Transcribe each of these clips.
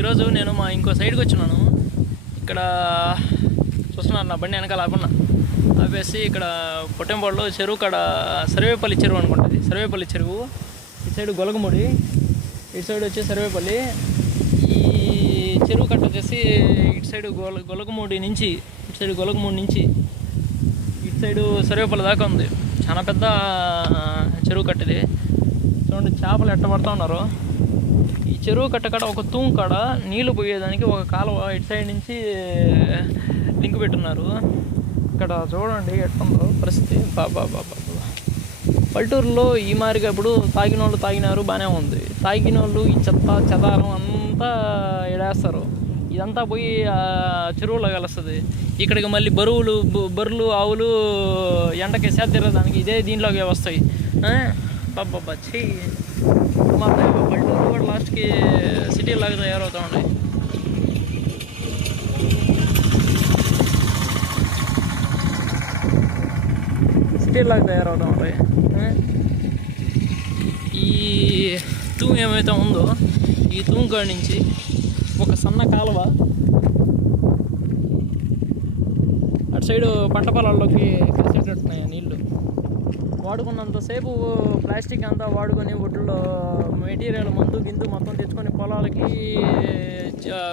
ఈరోజు నేను మా ఇంకో సైడ్కి వచ్చినాను. ఇక్కడ చూస్తున్నాను, నా బండి వెనకాల ఆపేసి ఇక్కడ పొట్టెంపాడులో చెరువు కాడ సర్వేపల్లి చెరువు అనుకుంటుంది. సర్వేపల్లి చెరువు ఇటు సైడ్ గొలగముడి, ఇటు సైడ్ వచ్చి సర్వేపల్లి. ఈ చెరువు కట్ట వచ్చేసి ఇటు సైడ్ గొలగముడి నుంచి ఇటు సైడు సర్వేపల్లి దాకా ఉంది. చాలా పెద్ద చెరువు కట్టది. చూడండి చేపలు ఎట్ట పడుతూ ఉన్నారు. ఈ చెరువు కట్ట కాడ ఒక తూము కాడ నీళ్లు పోయేదానికి ఒక కాలువ ఇటు సైడ్ నుంచి లింక్ పెట్టున్నారు. ఇక్కడ చూడండి ఎట్టుందో పరిస్థితి. బాబా పల్లెటూరులో ఈ మారిగా ఇప్పుడు తాగిన వాళ్ళు తాగినారు, బాగానే ఉంది. తాగిన వాళ్ళు ఈ చెదారం అంతా ఎడేస్తారు. ఇదంతా పోయి చెరువులో కలుస్తుంది. ఇక్కడికి మళ్ళీ బర్రెలు ఆవులు ఎండకి సేద్దానికి ఇదే దీంట్లోకి వస్తాయి. బాబా చెయ్యి మా పల్లెటూరు కూడా లాస్ట్కి సిటీ లాగా తయారవుతూ ఉన్నాయి. సిటీలాగా తయారవుతూ ఉంటాయి. ఈ తూము ఏమైతే ఉందో ఈ తూము కాడి నుంచి ఒక సన్న కాలువ అటు సైడు పంట పొలాల్లోకి కలిసేటట్టున్నాయి నీళ్ళు. వాడుకున్నంతసేపు ప్లాస్టిక్ అంతా వాడుకొని ఒడ్లో మెటీరియల్ మందు గిందు మొత్తం తెచ్చుకొని పొలాలకి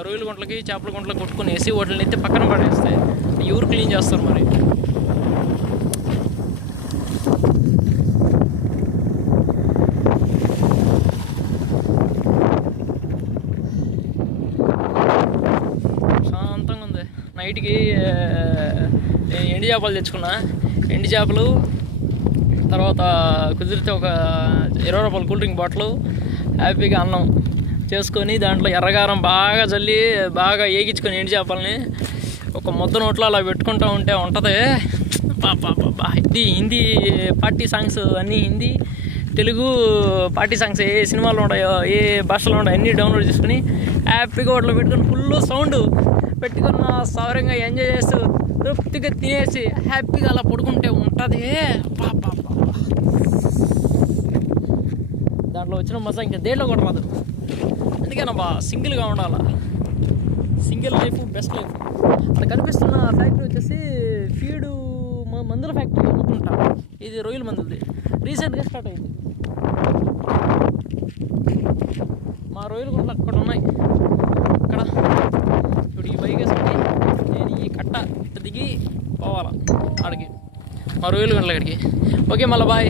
రొయ్యల గుంటలకి చేపల గుంటలకి కొట్టుకునేసి వాటిని ఎత్తి పక్కన పడేస్తాయి. ఎవరు క్లీన్ చేస్తారు మరి? శాంతంగా ఉంది. నైట్కి ఎండి చేపలు తెచ్చుకున్నా. ఎండి చేపలు తర్వాత కుదిరితే ఒక 20 రూపాయల కూల్ డ్రింక్ బాటిల్, హ్యాపీగా అన్నం చేసుకొని దాంట్లో ఎర్రగారం బాగా జల్లి బాగా ఏగించుకొని ఎండి చేపలని ఒక ముద్ద నోట్లో అలా పెట్టుకుంటూ ఉంటే ఉంటుంది. ఇది హిందీ పార్టీ సాంగ్స్ అన్నీ హిందీ, తెలుగు పార్టీ సాంగ్స్ ఏ సినిమాలో ఉన్నాయో ఏ భాషలో ఉన్నాయో అన్నీ డౌన్లోడ్ చేసుకుని హ్యాపీగా వాటిలో పెట్టుకొని ఫుల్ సౌండ్ పెట్టుకున్న సౌరంగా ఎంజాయ్ చేస్తూ తృప్తిగా తినేసి హ్యాపీగా అలా పడుకుంటే ఉంటుంది. దాంట్లో వచ్చిన మజా ఇంకా దేంట్లో కూడా రాదు. అందుకేనా సింగిల్గా ఉండాలా. Single life best life. అక్కడ కనిపిస్తున్న ఫ్యాక్టరీ వచ్చేసి ఫీడు మందుల ఫ్యాక్టరీ అనుకుంటా. ఇది రొయ్యల మందులది. రీసెంట్గా స్టార్ట్ అయింది. మా రొయ్యలు గుంటలు అక్కడ ఉన్నాయి. అక్కడ ఇప్పుడు ఈ బైక్ వేసుకొని నేను ఈ కట్ట ఇట్ట దిగి పోవాలా ఆడికి, మా రొయ్యలు గుంటల అక్కడికి. ఓకే, మళ్ళీ బాయ్.